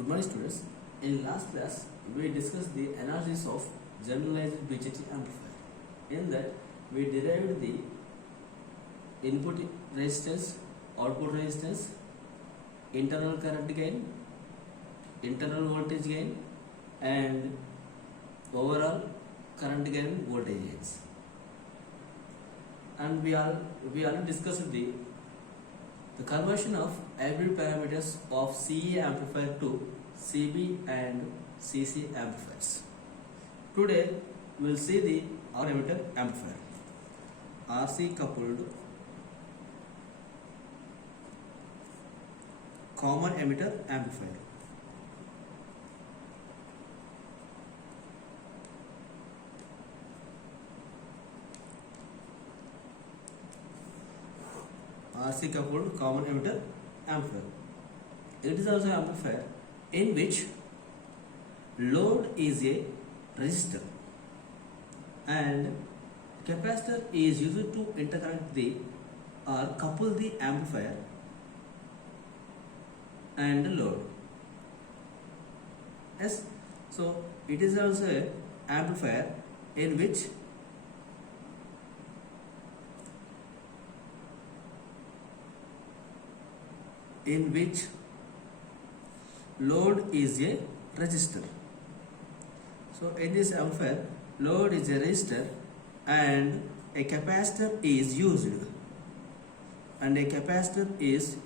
Good morning students. In last class we discussed the analysis of generalized BJT amplifier. In that we derived the input resistance, output resistance, internal current gain, internal voltage gain and overall current gain voltage gains. And we already discussed the conversion of hybrid parameters of CE amplifier to CB and CC amplifiers. Today we will see the emitter amplifier, RC coupled common emitter amplifier. RC coupled common emitter amplifier. It is also an amplifier in which load is a resistor and capacitor is used to interconnect the or couple the amplifier and load. Yes, so it is also an amplifier in which load is a resistor. So in this amplifier, load is a resistor and a capacitor is used, and a capacitor is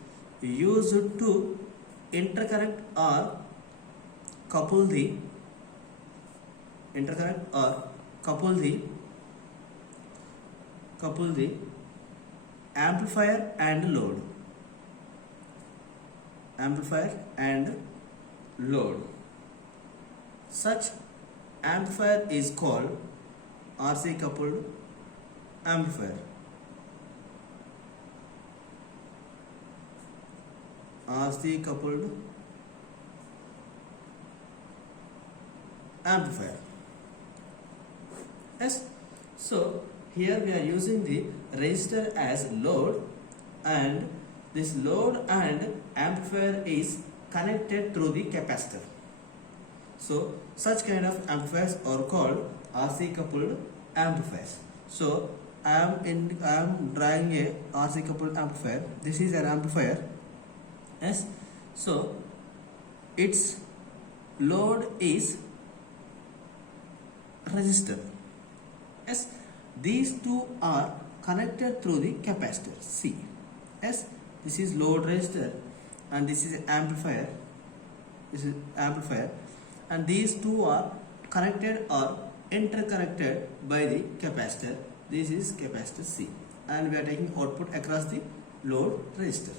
used to interconnect or couple the amplifier and load. Such amplifier is called RC coupled amplifier. RC coupled amplifier. Yes, so here we are using the resistor as load, and this load and amplifier is connected through the capacitor. So such kind of amplifiers are called RC coupled amplifiers. So I am drawing a RC coupled amplifier. This is an amplifier. Yes. So its load is resistor. Yes. These two are connected through the capacitor C. Yes. This is load resistor and this is amplifier. And these two are connected or interconnected by the capacitor. This is capacitor C, and we are taking output across the load resistor.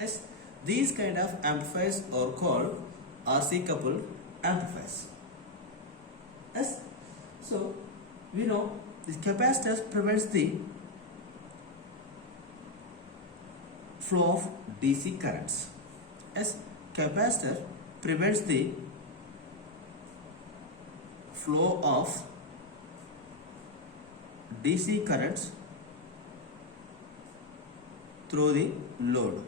Yes, these kind of amplifiers are called RC coupled amplifiers. Yes, so we know this capacitor prevents the flow of DC currents. Yes, capacitor prevents the flow of DC currents through the load.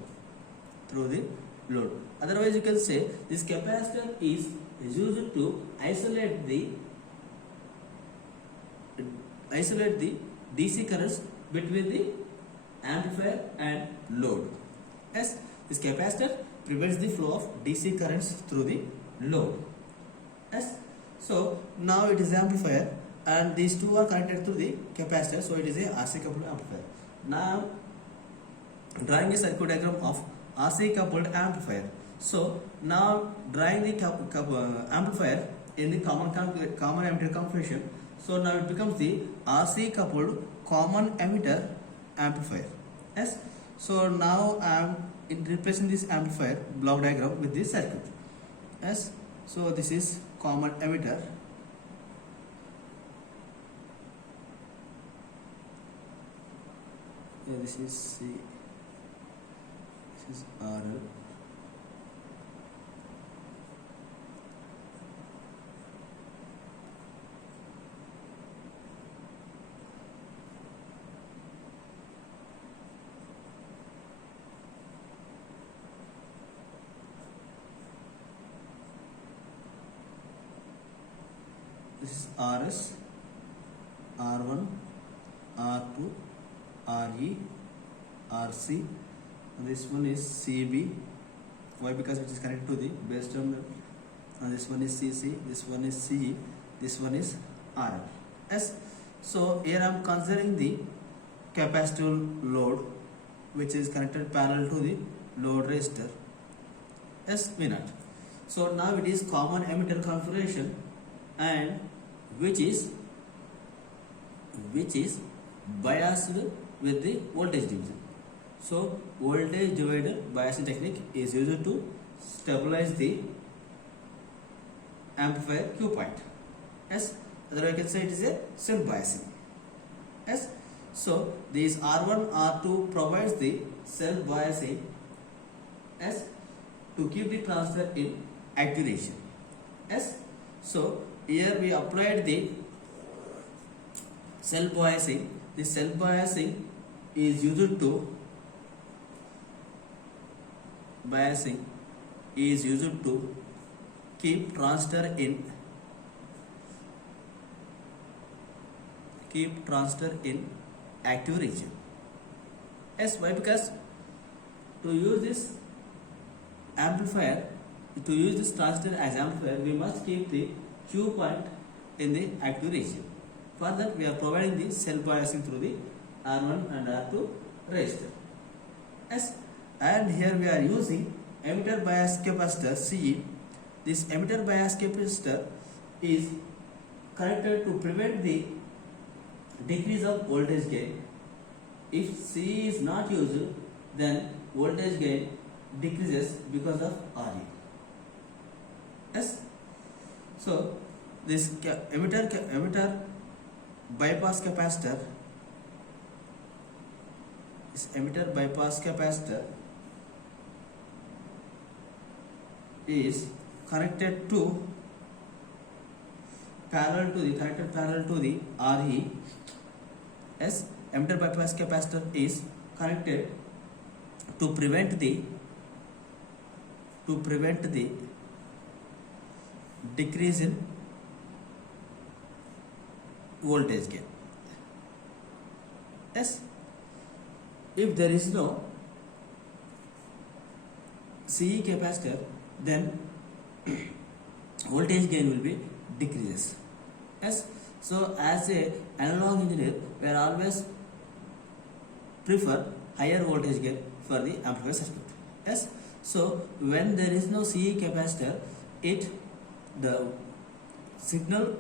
Otherwise you can say this capacitor is used to isolate the DC currents between the amplifier and load. Yes, this capacitor prevents the flow of DC currents through the load. Yes, so now it is amplifier and these two are connected to the capacitor, so it is a RC coupled amplifier. Now drawing a circuit diagram of RC coupled amplifier. So now drawing the amplifier in the common emitter configuration. So now it becomes the RC coupled common emitter amplifier. Yes, so now I am replacing this amplifier block diagram with this circuit. Yes, so this is common emitter. Yeah, this is C, this is RL. This is RS, R1, R2, RE, RC. And this one is CB. Why? Because it is connected to the base terminal. And this one is CC, this one is CE, this one is RL. Yes. So here I am considering the capacitive load which is connected parallel to the load resistor S V0. So now it is common emitter configuration, and which is biased with the voltage division. So voltage divider biasing technique is used to stabilize the amplifier Q point. Yes, otherwise I can say it is a self biasing. Yes, so these R1, R2 provides the self biasing. Yes, to keep the transistor in activation. Yes, so here we applied the self biasing. This self biasing is used to keep transistor in active region. Yes, why? Because to use this transistor as amplifier, we must keep the Q point in the active region. For that, we are providing the self biasing through the R1 and R2 resistor. Yes, and here we are using emitter bias capacitor CE. This emitter bias capacitor is connected to prevent the decrease of voltage gain. If CE is not used, then voltage gain decreases because of RE. Yes. So this emitter bypass capacitor is connected parallel to the RE. Yes, emitter bypass capacitor is connected to prevent the decrease in voltage gain. Yes, if there is no CE capacitor, then voltage gain will be decreases. Yes, so as a analog engineer, we are always prefer higher voltage gain for the amplifier circuit. Yes, so when there is no CE capacitor, the signal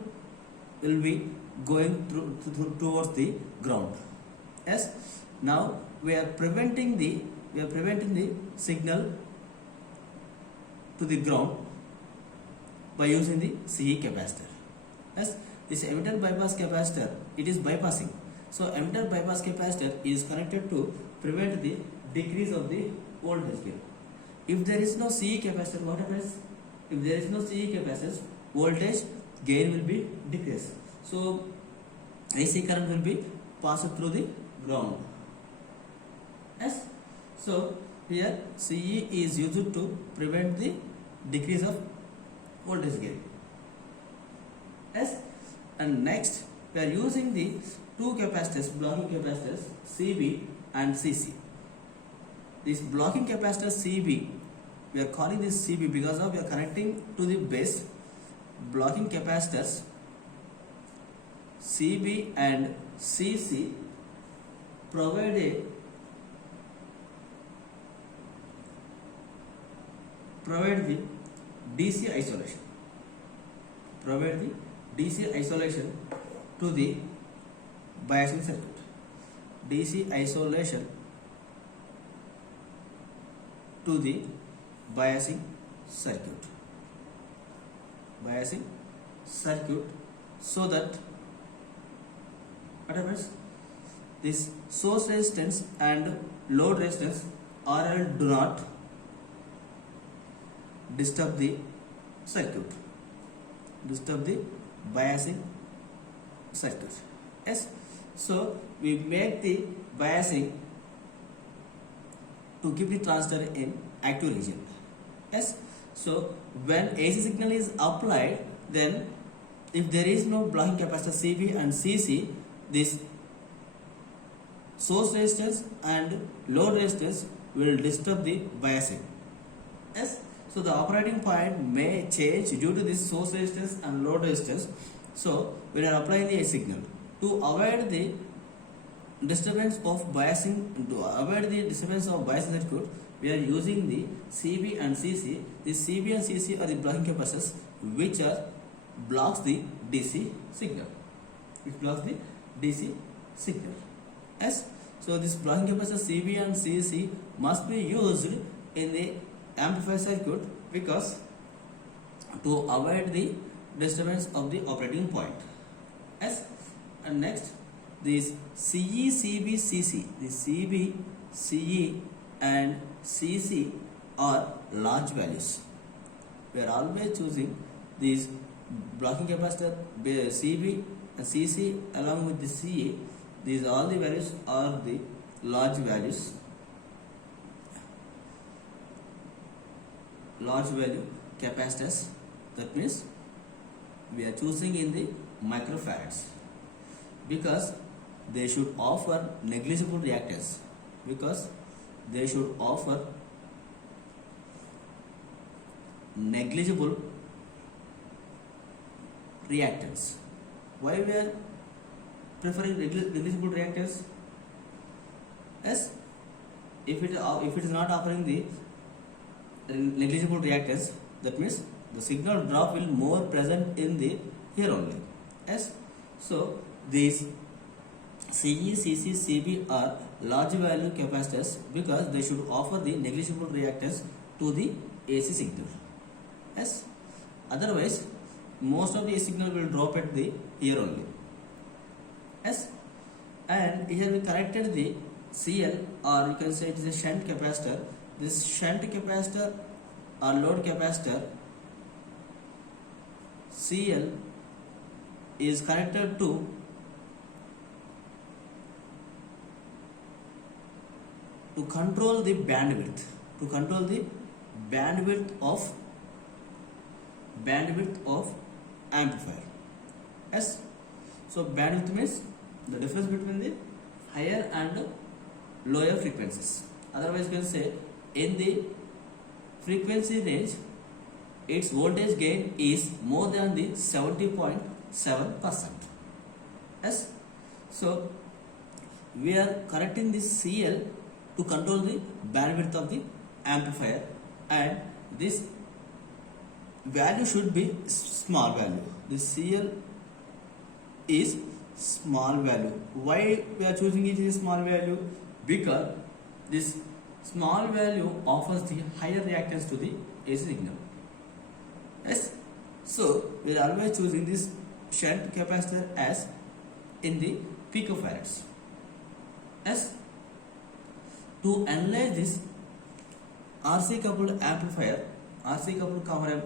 will be going towards the ground. Yes, now we are preventing the signal to the ground by using the CE capacitor. Yes, this emitter bypass capacitor, it is bypassing. So emitter bypass capacitor is connected to prevent the decrease of the voltage gain. If there is no CE capacitor, what happens? If there is no CE capacitor, voltage gain will be decreased. So AC current will be passed through the ground. Yes. So here CE is used to prevent the decrease of voltage gain. Yes. And next we are using the two capacitors, blocking capacitors CB and CC. This blocking capacitor CB, we are calling this CB because of we are connecting to the base. Blocking capacitors CB and CC provide the DC isolation. Provide the DC isolation to the biasing circuit. DC isolation to the biasing circuit. So that what happens? This source resistance and load resistance RL do not disturb the circuit, disturb the biasing circuit. Yes, so we make the biasing to keep the transistor in active region. Yes, so when AC signal is applied, then if there is no blocking capacitor CB and CC, this source resistance and load resistance will disturb the biasing. Yes. So the operating point may change due to this source resistance and load resistance. So we are applying the A signal to avoid the disturbance of biasing. To avoid the disturbance of biasing circuit, we are using the CB and CC. The CB and CC are the blocking capacitors which are blocks the DC signal. Which blocks the DC signal. Yes. So this blocking capacitor CB and CC must be used in the amplifier circuit because to avoid the disturbance of the operating point. Yes. And next, this CE, CB, CC. The CB, CE and CC are large values. We are always choosing these blocking capacitor CB and CC along with the CE. These all the values are the large values. Large value capacitors. That means we are choosing in the microfarads because they should offer negligible reactance. Because they should offer negligible reactance. Why we are preferring negligible reactance? Yes, if it is not offering the negligible reactance, that means the signal drop will more present in the here only. Yes, so these CE, CC, CB are large value capacitors because they should offer the negligible reactance to the AC signal. Yes, otherwise most of the AC signal will drop at the here only. Yes, and here we connected the CL, or you can say it is a shunt capacitor. This shunt capacitor or load capacitor CL is connected to control the bandwidth, of amplifier. Yes, so bandwidth means the difference between the higher and lower frequencies. Otherwise, you can say in the frequency range, its voltage gain is more than the 70.7%. Yes, so we are correcting this CL to control the bandwidth of the amplifier, and this value should be small value. This CL is small value. Why we are choosing it as small value? Because this small value offers the higher reactance to the AC signal. Yes, so we are always choosing this shunt capacitor as in the picofarads. Yes, to analyze this RC coupled amplifier, RC coupled common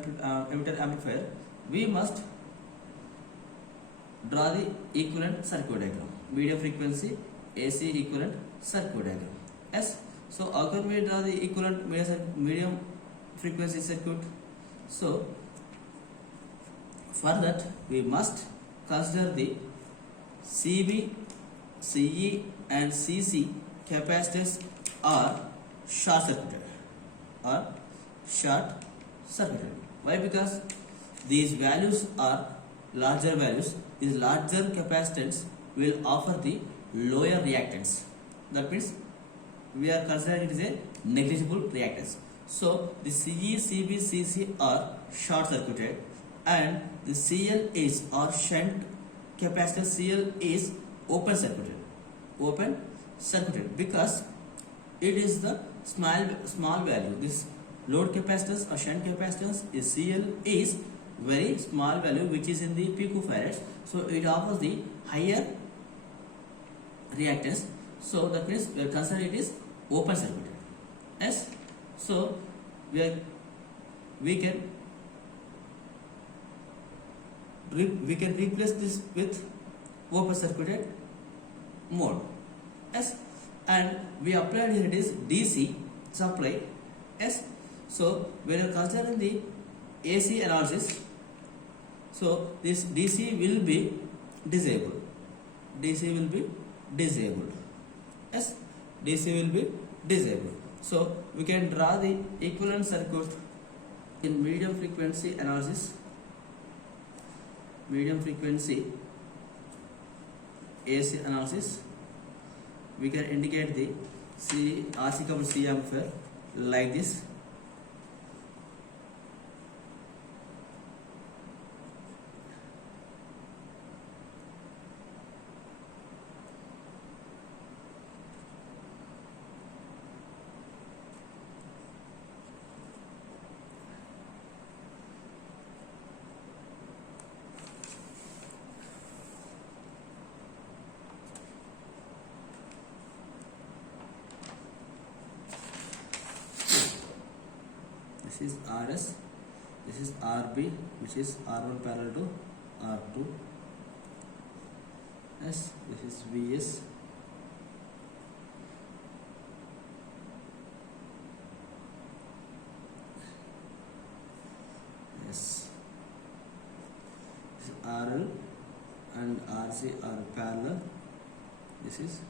emitter amplifier, we must draw the equivalent circuit diagram. Medium frequency AC equivalent circuit diagram. Yes, so how can we draw the equivalent medium frequency circuit? So for that we must consider the CB, CE and CC capacitors are short circuited. Why? Because these values are larger values. These larger capacitance will offer the lower reactance. That means we are considering it as a negligible reactance. So the CE, CB, CC are short circuited, and the CL is, or shunt capacitor CL is open circuited because it is the small value. This load capacitance or shunt capacitance is CL is very small value, which is in the picofarads, so it offers the higher reactance. So that means we are considering it is open circuited. Yes, so we can replace this with open circuited mode. Yes, and we applied here it is DC supply. Yes, so when you are considering the AC analysis, So this DC will be disabled. DC will be disabled. Yes, DC will be disabled. So we can draw the equivalent circuit in medium frequency analysis. Medium frequency AC analysis. We can indicate the RC coupled C amplifier like this. This is RS, this is RB, which is R1 parallel to R2. Yes, this is VS. Yes, this is RL and RC are parallel. This is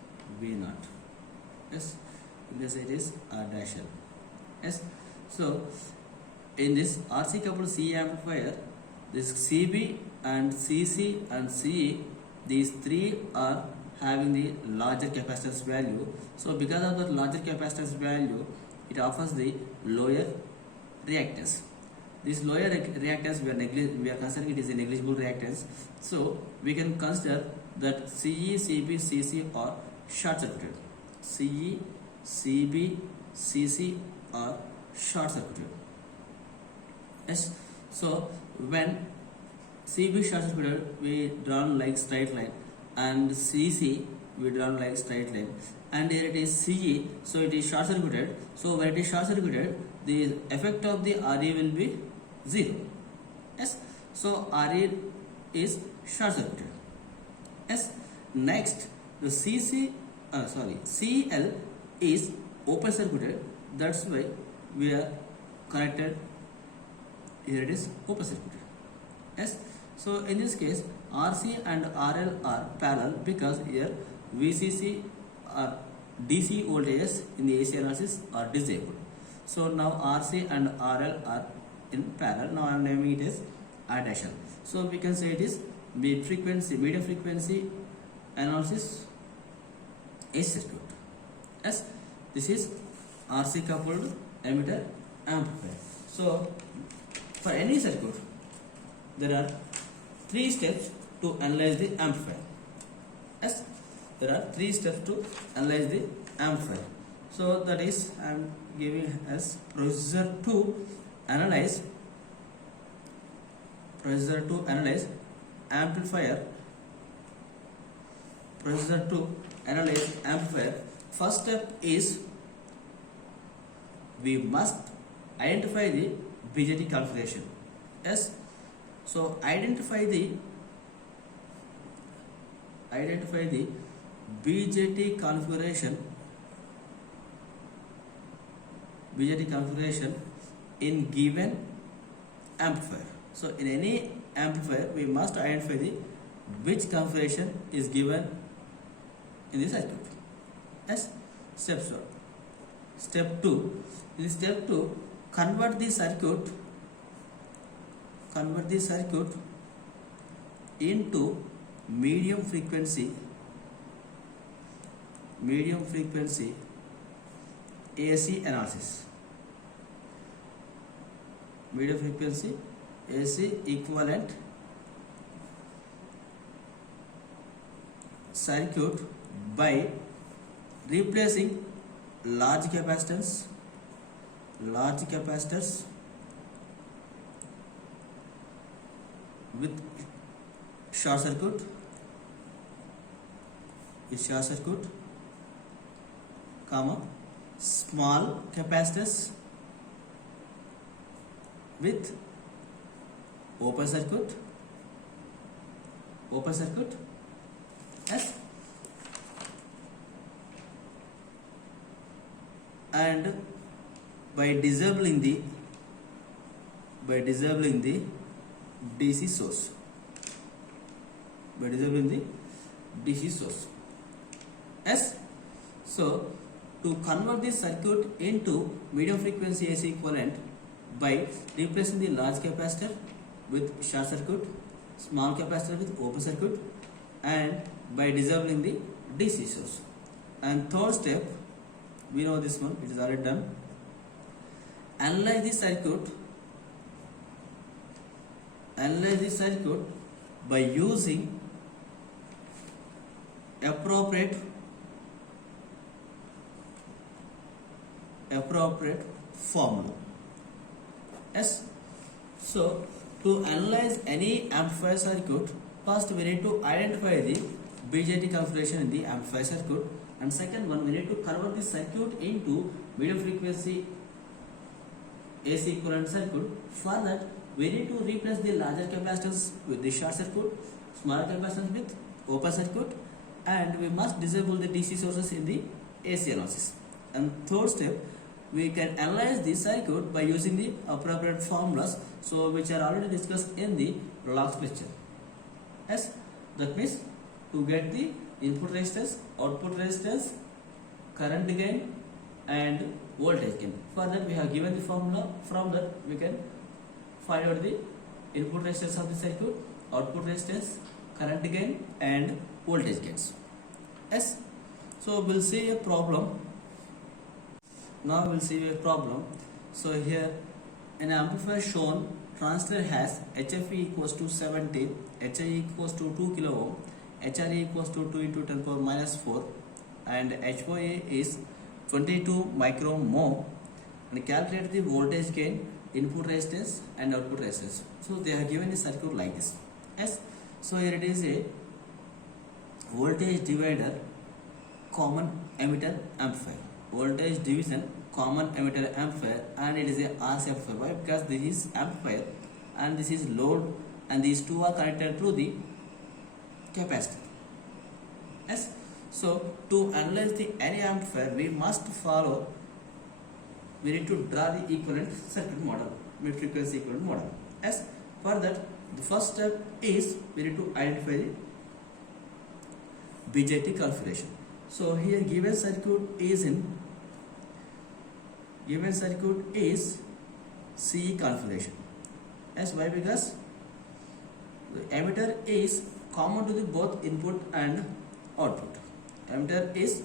V0. Yes, in this it is R dash L. Yes, so in this RC coupled C amplifier, this CB and CC and CE, these three are having the larger capacitance value. So because of the larger capacitance value, it offers the lower reactance. This lower reactance we are considering it is a negligible reactance. So we can consider that CE, CB, CC are short circuited. CE, CB, CC are short circuited. Yes, so when CB short circuited, we drawn like straight line, and CC we drawn like straight line, and here it is CE, so it is short circuited. So when it is short circuited, the effect of the RE will be 0. Yes, so RE is short circuited. Yes, next the CL is open circuited. That's why we are connected. Here it is open circuited. Yes, so in this case RC and RL are parallel because here VCC or DC voltages in the AC analysis are disabled. So now RC and RL are in parallel. Now I am naming it as R dash L. So we can say it is medium frequency analysis AC circuit. Yes, this is RC coupled emitter amplifier. So for any circuit, there are 3 steps to analyze the amplifier. Yes, there are 3 steps to analyze the amplifier. So that is I am giving as procedure to analyze amplifier. Procedure to analyze amplifier. First step is we must identify the BJT configuration. Yes, so identify the BJT configuration in given amplifier. So in any amplifier we must identify the which configuration is given in the circuit. Yes, step 2. In step 2, convert the circuit into medium frequency AC analysis. Medium frequency AC equivalent circuit by replacing large capacitors with short circuit comma small capacitors with open circuit. Yes, and by disabling the DC source. by disabling the DC source. Yes. So to convert this circuit into medium frequency AC equivalent by replacing the large capacitor with short circuit, small capacitor with open circuit, and by disabling the DC source. And third step, we know this one, it is already done. Analyze the circuit by using appropriate formula. Yes. So to analyze any amplifier circuit, first we need to identify the BJT configuration in the amplifier circuit, and second one, we need to convert the circuit into medium frequency AC equivalent circuit. For that, we need to replace the larger capacitors with the short circuit, smaller capacitors with open circuit, and we must disable the DC sources in the AC analysis. And third step, we can analyze the circuit by using the appropriate formulas, so which are already discussed in the last lecture. Yes, that means to get the input resistance, output resistance, current gain, and voltage gain. For that, we have given the formula. From that, we can find out the input resistance of the circuit, output resistance, current gain, and voltage gains. Yes. So we'll see a problem. Now we'll see a problem. So here, an amplifier shown, transistor has HFE equals to 70, HIE equals to 2 kilo ohm, HRE equals to 2 into 10 power minus 4, and HOA is 22 micro mho, and calculate the voltage gain, input resistance, and output resistance. So they have given a circuit like this. Yes. So here it is a voltage divider common emitter amplifier. Voltage division common emitter amplifier, and it is a RC amplifier. Why? Because this is amplifier and this is load, and these two are connected to the capacitor. Yes. So to analyze the any amplifier, we need to draw the equivalent circuit model, mid frequency equivalent model. Yes. For that, the first step is we need to identify the BJT configuration. So here given circuit is CE configuration. Yes, why? Because the emitter is common to the both input and output. Emitter is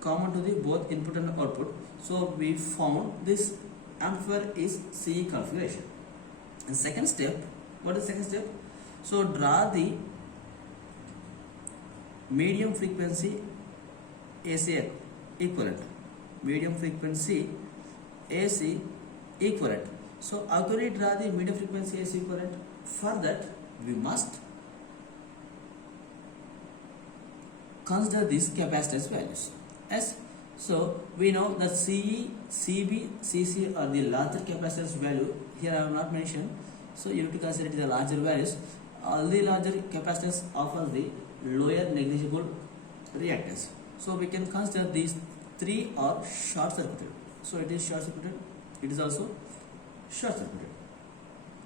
common to the both input and output. So we found this amplifier is CE configuration. And second step, what is the second step? So draw the medium frequency AC equivalent. Medium frequency AC equivalent. So how can we draw the medium frequency AC equivalent? For that, we must consider these capacitance values. Yes. So we know that CE, CB, CC are the larger capacitance value. Here I have not mentioned. So you have to consider the larger values. All the larger capacitance offers the lower negligible reactance. So we can consider these three are short circuited. So it is short circuited. It is also short circuited.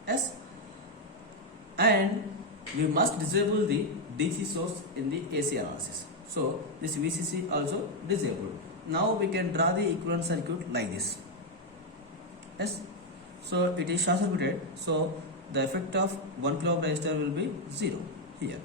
Yes. And we must disable the DC source in the AC analysis. So this VCC also disabled. Now we can draw the equivalent circuit like this. Yes. So it is short circuited. So the effect of 1 kilo ohm resistor will be 0 here.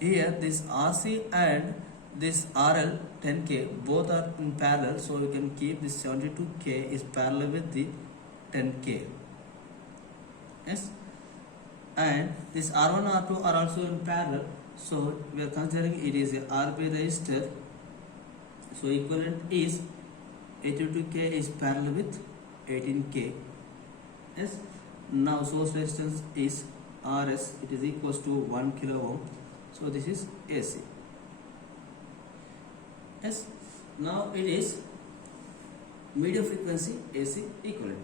Here this RC and this RL 10K both are in parallel, so we can keep this 72K is parallel with the 10K. Yes. And this R1 R2 are also in parallel, so we are considering it is a RB resistor. So equivalent is 82K is parallel with 18K. Yes. Now source resistance is RS, it is equals to 1 kilo ohm. So this is AC. Yes. Now it is medium frequency AC equivalent.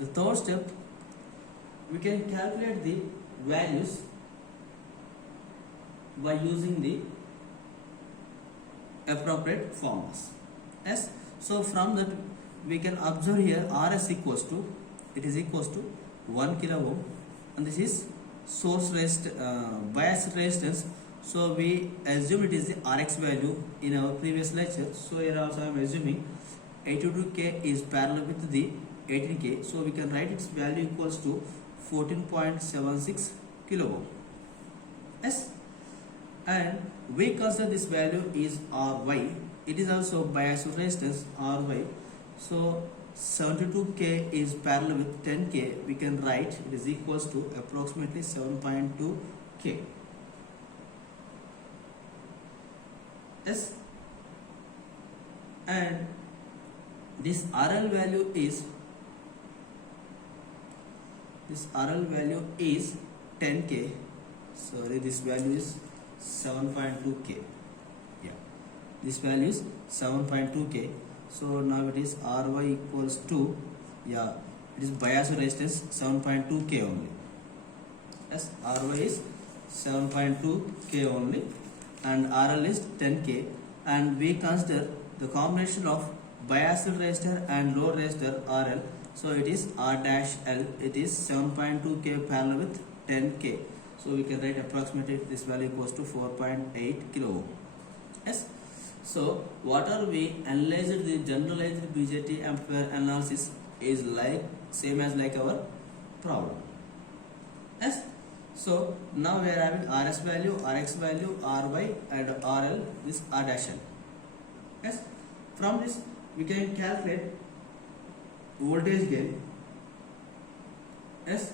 The third step, we can calculate the values by using the appropriate formulas. Yes. So from that we can observe here RS equals to it is equals to 1 kilo ohm, and this is source bias resistance. So we assume it is the Rx value in our previous lecture. So here also I am assuming 82K is parallel with the 18K. So we can write its value equals to 14.76 kilo ohm. Yes, and we consider this value is Ry. It is also bias resistance Ry. So 72K is parallel with 10K. We can write it is equals to approximately 7.2K. Yes, and this RL value is 10K. Sorry, this value is 7.2K. Yeah, this value is 7.2K. So now it is Ry equals to, it is bias resistance 7.2K only. Yes, Ry is 7.2K only, and RL is 10K, and we consider the combination of bias resistor and load resistor RL. So it is R dash L. It is 7.2K parallel with 10K. So we can write approximately this value equals to 4.8 kilo ohm. Yes. So what are we analyzed the generalized BJT amplifier analysis is like same as like our problem. Yes. So now we are having RS value, Rx value, Ry and RL, this R dash L. Yes. From this we can calculate voltage gain. Yes.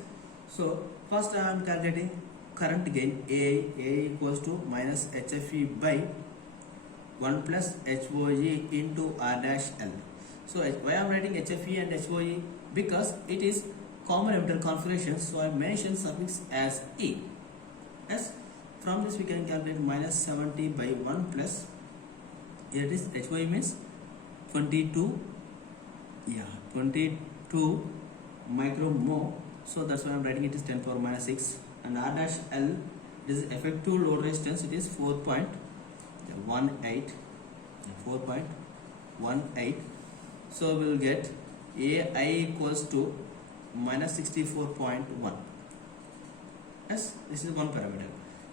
So first I am calculating current gain. A equals to minus HFE by 1 plus HOE into R dash L. So why I am writing HFE and HOE? Because it is common emitter configuration, so I mention suffix as E. Yes. From this we can calculate minus 70 by 1 plus, here it is HOE means 22 micromole. So that's why I am writing it is 10 power minus 6, and R dash L is effective load resistance. It is 4.18. So we will get AI equals to minus 64.1. Yes, this is one parameter.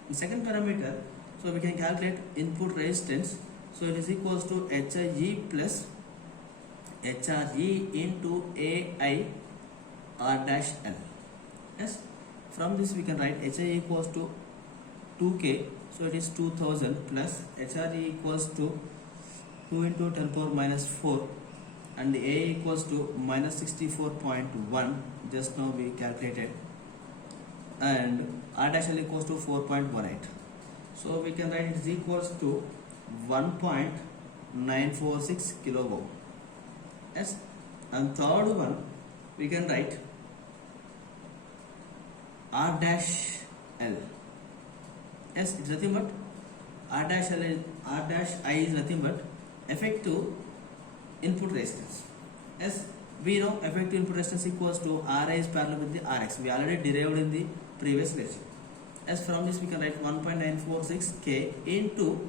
The second parameter, so we can calculate input resistance. So it is equals to HIE plus HRE into AI R dash L. Yes, from this we can write HI equals to 2K, so it is 2000 plus HRE equals to 2 into 10 power minus 4, and A equals to minus 64.1, just now we calculated, and R dash L equals to 4.18. So we can write it is equals to 1.946 kilo ohm. Yes, and third one we can write R dash L. Yes, it's nothing but R dash I is nothing but effective input resistance. Yes, we know effective input resistance equals to Ri is parallel with the Rx. We already derived in the previous lecture. As from this we can write 1.946K into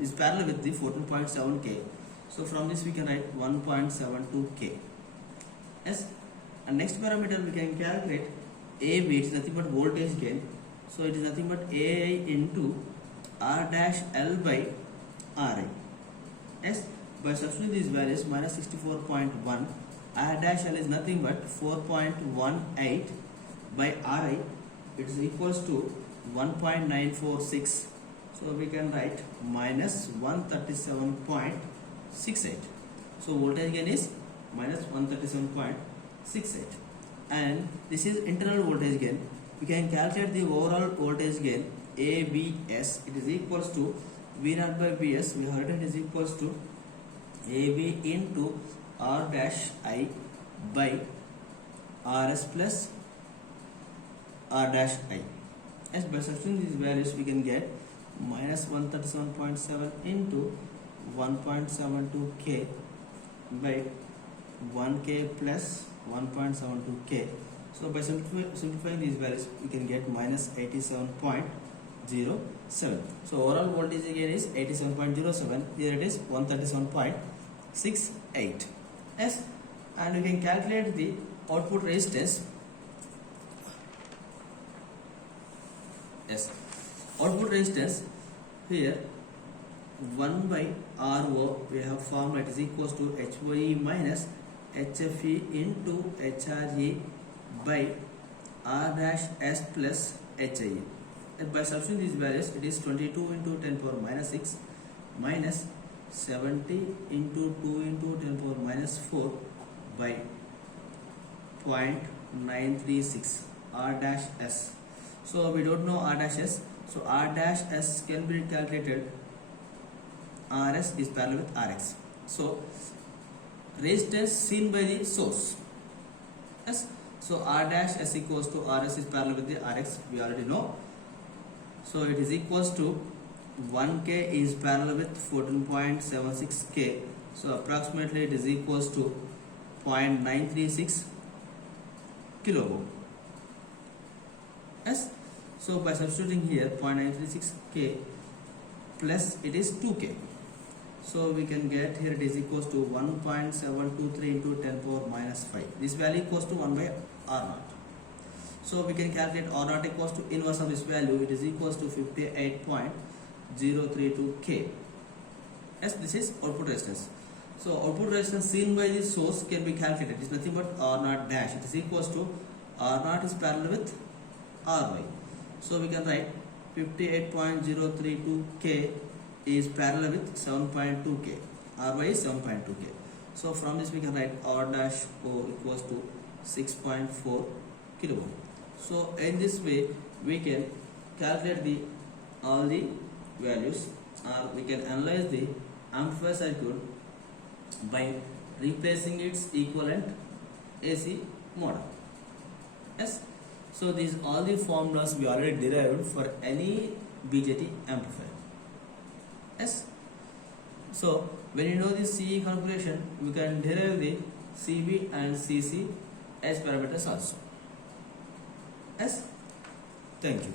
is parallel with the 14.7K. So from this we can write 1.72K. Yes, and next parameter we can calculate AB. It is nothing but voltage gain. So it is nothing but AI into R dash L by Ri. Yes, by substituting these values, minus 64.1, R dash L is nothing but 4.18 by Ri. It is equals to 1.946. So we can write minus 137.68. So voltage gain is minus 137.68, and this is internal voltage gain. We can calculate the overall voltage gain ABS. It is equals to V0 by Vs. We heard it is equals to AB into R dash I by Rs plus R dash I. As by substituting these values we can get minus 137.7 into 1.72K by 1K plus 1.72K. So by simplifying these values we can get minus 87.07. So overall voltage again is 87.07. Here it is 137.68. Yes. and we can calculate the output resistance. Yes, output resistance here 1 by RO we have formula, it is equals to HYE minus HFE into HRE by R dash S plus HIE. And by substituting these values, it is 22 into 10 power minus 6 minus 70 into 2 into 10 power minus 4 by 0.936 R dash S. So we don't know R dash S. So R dash S can be calculated. RS is parallel with RX. So resistance seen by the source. Yes. So R dash S equals to RS is parallel with the RX. We already know. So it is equals to 1K is parallel with 14.76K. So approximately it is equals to 0.936 kilo ohm. Yes. So by substituting here 0.936K plus it is 2K. So we can get here it is equals to 1.723 into 10 power minus 5. This value equals to 1 by R0. So we can calculate R0 equals to inverse of this value. It is equals to 58.032 K. Yes, this is output resistance. So output resistance seen by the source can be calculated. It is nothing but R0 dash. It is equals to R0 is parallel with RY. So we can write 58.032 K is parallel with 7.2 K. RY is 7.2 K. So from this we can write R dash O equals to 6.4 kilo ohm. So in this way we can calculate all the values, or we can analyze the amplifier circuit by replacing its equivalent AC model. Yes. So these all the formulas we already derived for any BJT amplifier. Yes. So when you know the CE configuration, we can derive the CB and CC as parameters also. Yes. Thank you.